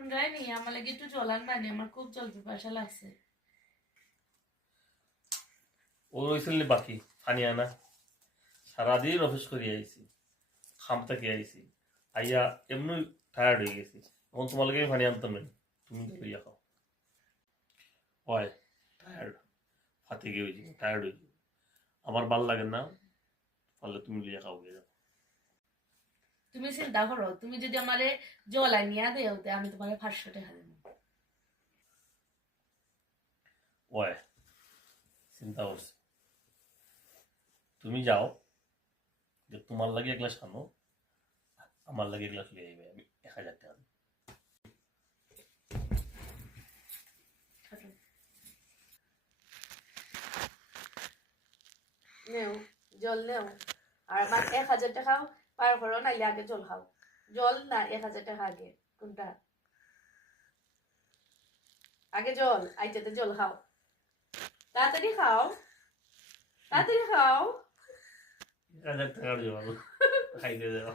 শুনরাই নি আমার লাগে একটু জল আনবা নি, আমার খুব জল পিপাসা লাগছে। ও রইছিল বাকি পানি আনা সারাদিন অফিস করে আইছি খাম থেকে আইছি আইয়া এমনি টায়ার্ড হয়ে গেছি এখন তোমার লাগে পানি আনতাম না তুমি লইয়া খাও হয় টায়ার্ড ফাতে গিয়ে হয়েছি টায়ার্ড হয়েছি আমার ভাল লাগে না পারলে তুমি লইয়া খাও গিয়ে যাও তুমি চিন্তা করো, তুমি যদি আমারে জল আনিয়া দেও তে আমি তোমারে 500 টাকা দেব। ওয় চিন্তা করছি তুমি যাও যে তোমার লাগে এক গ্লাস আনো আমার লাগে এক গ্লাস লিয়ে আইবে আমি 1000 টাকা দেব। নেও জল নেও, আর আমার 1000 টাকাও পার করো, নাইলে আগে জল খাও। জল না 1000 টাকা আগে, কোনটা আগে? জল আইটাতে জল খাও, তাড়াতাড়ি খাও, তাড়াতাড়ি খাও। 1000 টাকার জন্য খাইতে যাও।